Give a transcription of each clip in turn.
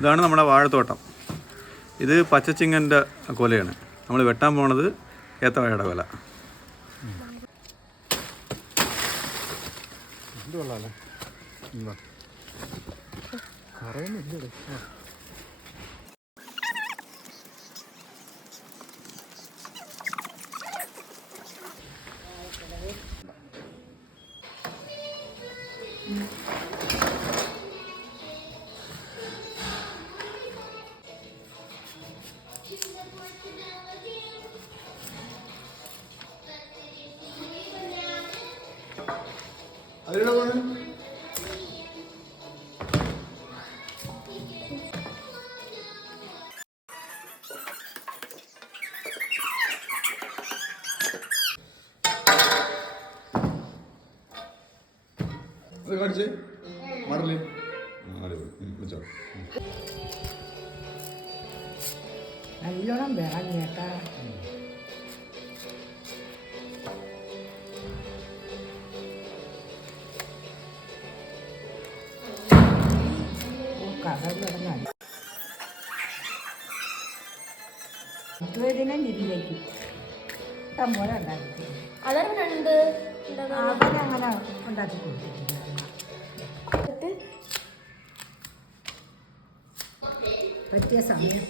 ഇതാണ് നമ്മുടെ വാഴത്തോട്ടം. ഇത് പച്ചച്ചിങ്ങൻ്റെ കൊലയാണ്. നമ്മൾ വെട്ടാൻ പോണത് ഏത്തവാഴയുടെ കൊല. കാണിച്ചേ മാറില്ലേ നല്ലോണം വേണം കേട്ടാ. ഇതിനെ ഇതിലേക്ക് ഇഷ്ടം പോലെ ഉണ്ടാക്കി അതങ്ങനെ ഉണ്ടാക്കി കൊടുത്തിട്ടുണ്ട്. പറ്റിയ സമയം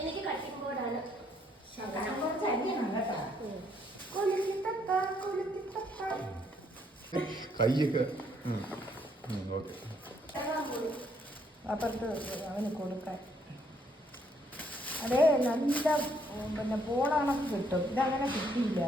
എനിക്ക് കട്ടിംഗ് ബോർഡാണ്. കൈയൊക്കെ അപ്പുറത്ത് അവന് കൊടുക്കാൻ. അതേ നല്ല പിന്നെ പോണകണക്ക് കിട്ടും. ഇതങ്ങനെ കിട്ടിയില്ല.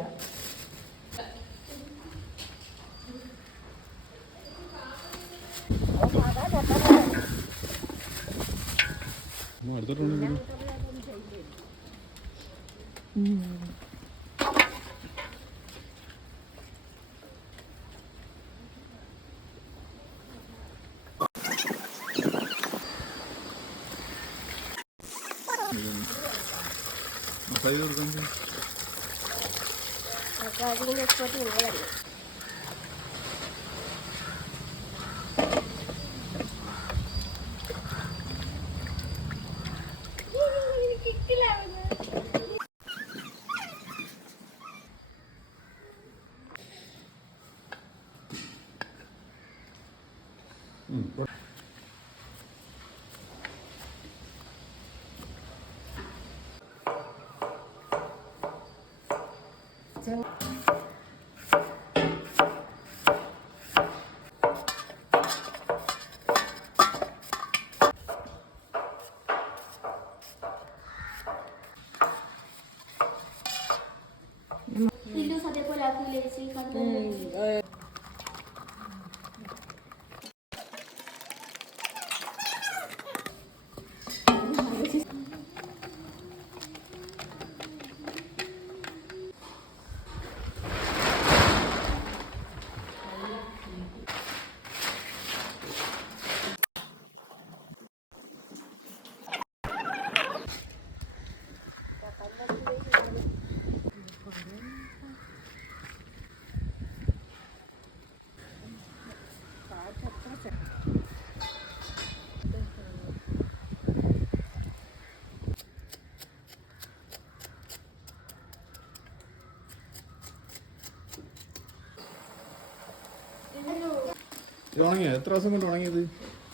അതേപോലെ എത്ര ദിവസം കൊണ്ട് ഉണങ്ങിയത്?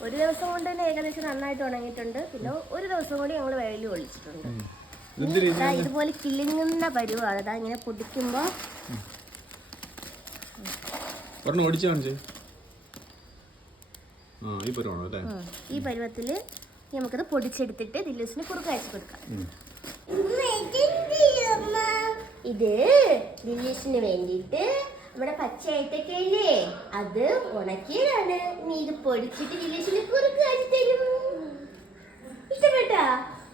ഒരു ദിവസം കൊണ്ട് തന്നെ ഏകദേശം നന്നായിട്ട് ഉണങ്ങിയിട്ടുണ്ട്. പിന്നെ ഒരു ദിവസം കൂടി ഞങ്ങൾ വെയിൽ കൊള്ളിച്ചിട്ടുണ്ട്. ഇതുപോലെ കിളിങ്ങുന്ന പരുവാണ്. അതാ ഇങ്ങനെ പൊടിക്കുമ്പോ ഈ പരുവത്തില് നമുക്കത് പൊടിച്ചെടുത്തിട്ട് ദില്ലൂസിന് കുറുക്ക് അയച്ചു കൊടുക്കാം. ഇത് ദില്ലൂസിന് വേണ്ടിയിട്ട് നമ്മുടെ പച്ചയായിട്ടൊക്കെ ഇല്ലേ, അത് ഉണക്കിയതാണ്. നീ ഇത് പൊടിച്ചിട്ട് ദില്ലൂസിന് കുറുക്ക് അയച്ചു തരും. ഇഷ്ടപ്പെട്ടാ?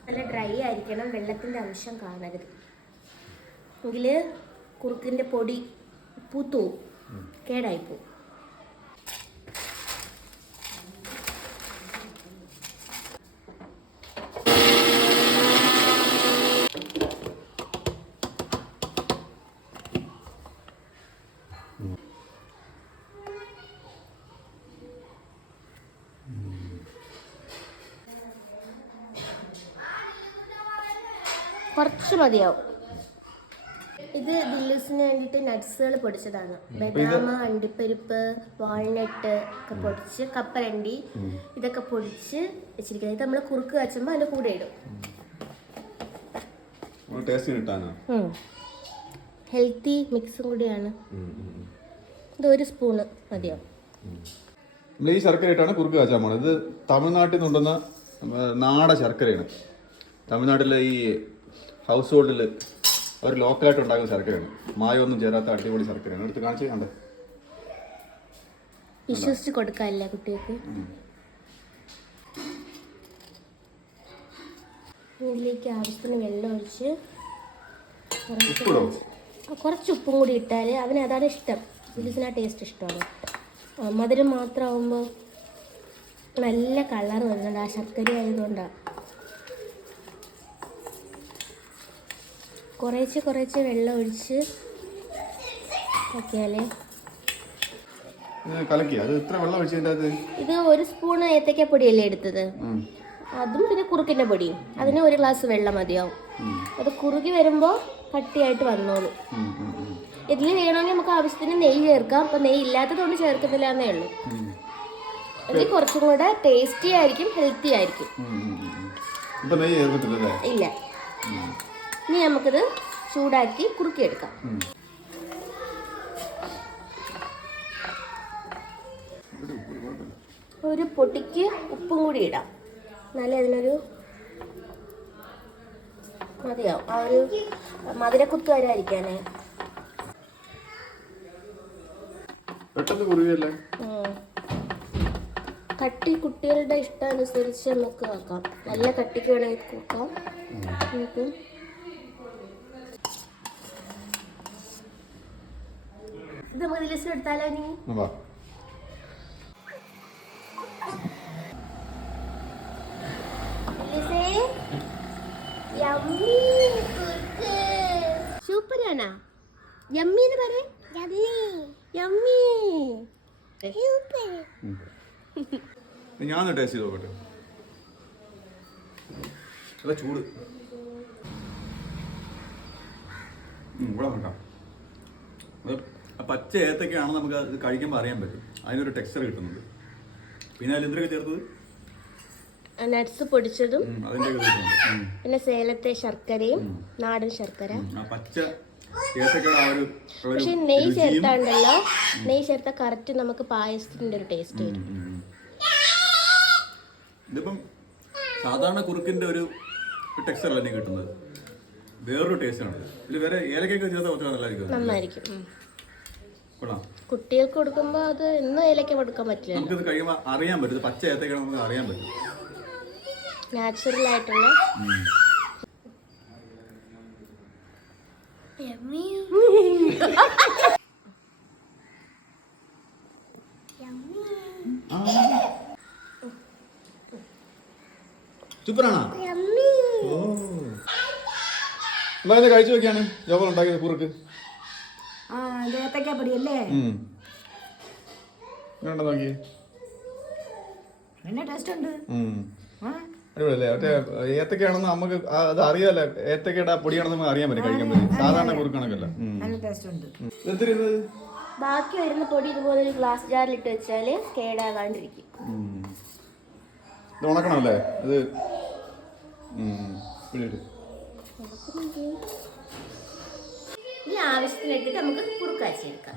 നല്ല ഡ്രൈ ആയിരിക്കണം, വെള്ളത്തിന്റെ അംശം കാണരുത്. എങ്കില് കുറുക്കിന്റെ പൊടി പൂത്തു കേടായിപ്പോ. കുറച്ച് മതിയാവും. ഇത് ദില്ലൂസിന് വേണ്ടിയിട്ട് നട്ട്സുകൾ പൊടിച്ചതാണ്. ബദാം, അണ്ടിപ്പരിപ്പ്, വാൾനട്ട് ഒക്കെ പൊടിച്ച്, കപ്പലണ്ടി ഇതൊക്കെ പൊടിച്ച് വെച്ചിരിക്കുന്നത്. ഇത് നമ്മൾ കുറുക്ക് കാച്ചുമ്പോൾ അതിൻ്റെ കൂടെ ഇടും. ഹെൽത്തി മിക്സും കൂടിയാണ്. ഇത് 1 സ്പൂണ് മതിയാവും. നമ്മൾ ഈ ശർക്കരയിട്ടാണ് കുറുക്ക് കാച്ചാൻ പോണത്. ഇത് തമിഴ്നാട്ടിൽ നിന്നുണ്ടെന്ന നാടൻ ശർക്കരയാണ്. തമിഴ്നാട്ടിലെ ഈ ഹൗസ് ഹോൾഡിൽ അവർ ലോക്കലായിട്ട് ഉണ്ടാക്കുന്ന ശർക്കരയാണ്. മായമൊന്നും ചേരാത്ത അടിപൊളി ശർക്കരയാണ്. എടുത്ത് കാണിച്ച് കണ്ടേ, വിശ്വസിച്ച് കൊടുക്കാനില്ല കുട്ടികൾക്ക്. ഇതിലേക്ക് ആവശ്യത്തിന് വെള്ളം ഒഴിച്ച് കുറച്ച് ഉപ്പും കൂടി ഇട്ടാൽ അവന് അതാണ് ഇഷ്ടം. ദിലീസിന് ആ ടേസ്റ്റ് ഇഷ്ടമാണ്. മധുരം മാത്രമാകുമ്പോൾ നല്ല കളർ വരുന്നുണ്ട്. ആ ശർക്കര ആയതുകൊണ്ടാണ്. കുറേശ്ശെ വെള്ളം ഒഴിച്ച് ആക്കിയാലേ ഇത് 1 സ്പൂൺ ഏത്തക്കപ്പൊടിയല്ലേ എടുത്തത്, അതും പിന്നെ കുറുക്കിൻ്റെ പൊടിയും. അതിന് 1 ഗ്ലാസ് വെള്ളം മതിയാവും. അത് കുറുകി വരുമ്പോൾ കട്ടിയായിട്ട് വന്നോളൂ. ഇതിൽ വേണമെങ്കിൽ നമുക്ക് ആവശ്യത്തിന് നെയ്യ് ചേർക്കാം. അപ്പം നെയ്യ് ഇല്ലാത്തതുകൊണ്ട് ചേർക്കുന്നില്ല എന്നേ ഉള്ളൂ. ഇത് കുറച്ചും കൂടെ ടേസ്റ്റി ആയിരിക്കും, ഹെൽത്തി ആയിരിക്കും. ഇല്ല. ഇനി നമുക്കിത് ചൂടാക്കി കുറുക്കിയെടുക്കാം. ഒരു പൊട്ടിക്ക് ഉപ്പും കൂടി ഇടാം. എന്നാലേ അതിനൊരു മതിയാവും. ആ ഒരു മധുരക്കുത്ത് വരാതിരിക്കാനേ. കട്ടി കുട്ടികളുടെ ഇഷ്ടമനുസരിച്ച് നമുക്ക് ആക്കാം. നല്ല കട്ടിക്ക് വേണമെങ്കിൽ കൂട്ടാം. നമുക്ക് ഇത് നമുക്ക് ദിലീസിന് എടുത്താലോ? നീ സൂപ്പറാണാ? യമ്മി എന്ന് പറ. യമ്മി. ഞാൻ ടേസ്റ്റ് ചെയ്ത് നോക്കട്ടെ. നല്ല ചൂട്. ഇവിടെ നോക്കാം. പച്ച ഏത്തക്കയാണ് നമുക്ക് അത് കഴിക്കുമ്പോൾ അറിയാൻ പറ്റും. അതിനൊരു ടെക്സ്ചർ കിട്ടുന്നുണ്ട്. പിന്നെ അതിൽ എന്തൊക്കെ ചേർത്തത്? നട്ട്സ് പൊടിച്ചതും പിന്നെ സേലത്തെ ശർക്കരയും നാടൻ ശർക്കര. പക്ഷെ നെയ്യ് ചേർത്താണ്ടല്ലോ, നെയ്യ് ചേർത്ത കറക്റ്റ് നമുക്ക് പായസത്തിന്റെ ഒരു ടേസ്റ്റ് വരും. ഇതിപ്പം സാധാരണ കുറുക്കിന്റെ ഒരു ടെക്സ്ചർ അല്ലേ കിട്ടുന്നത്, വേറൊരു ടേസ്റ്റ് ആണ്. ഇതിൽ വേറെ ഏലക്കൊക്കെ ചേർത്താൽ നന്നായിരിക്കും. കുട്ടികൾക്ക് കൊടുക്കുമ്പോൾ അത് എന്നും ഏലക്ക കൊടുക്കാൻ പറ്റില്ല. നമുക്കിത് കഴിയുമ്പോൾ അറിയാൻ പറ്റും. പച്ച ഏത്തക്ക നമുക്ക് അറിയാൻ പറ്റും. നാച്ചുറൽ ആയിട്ടുള്ള സൂപ്പറാണോ? കഴിച്ചു നോക്കിയാണ് ജോബൽ ഉണ്ടാക്കിയത് കുറുക്ക്. ഏത്തക്കപ്പൊടിയല്ലേ? നോക്കിയേ, നല്ല ടേസ്റ്റ് ഉണ്ട്. അടിപൊളിയല്ലേ? മറ്റേ ഏത്തക്കയാണെന്ന് നമുക്ക് അത് അറിയാലോ. ഏത്തക്കയുടെ പൊടിയാണെന്ന് നമുക്ക് അറിയാൻ പറ്റും, കഴിക്കാൻ പറ്റും. സാധാരണ കുറുക്കണക്കല്ല. നല്ല ടേസ്റ്റ് ഉണ്ട്. ബാക്കി വരുന്ന പൊടി ഇതുപോലെ ഒരു ഗ്ലാസ് ജാറിലിട്ട് വെച്ചാല് കേടാകാണ്ടിരിക്കും. ഇത് ഉണക്കണമല്ലേ? ഇത് ഈ ആവശ്യത്തിന് എടുത്തിട്ട് നമുക്ക് കുറുക്കാച്ചെടുക്കാം.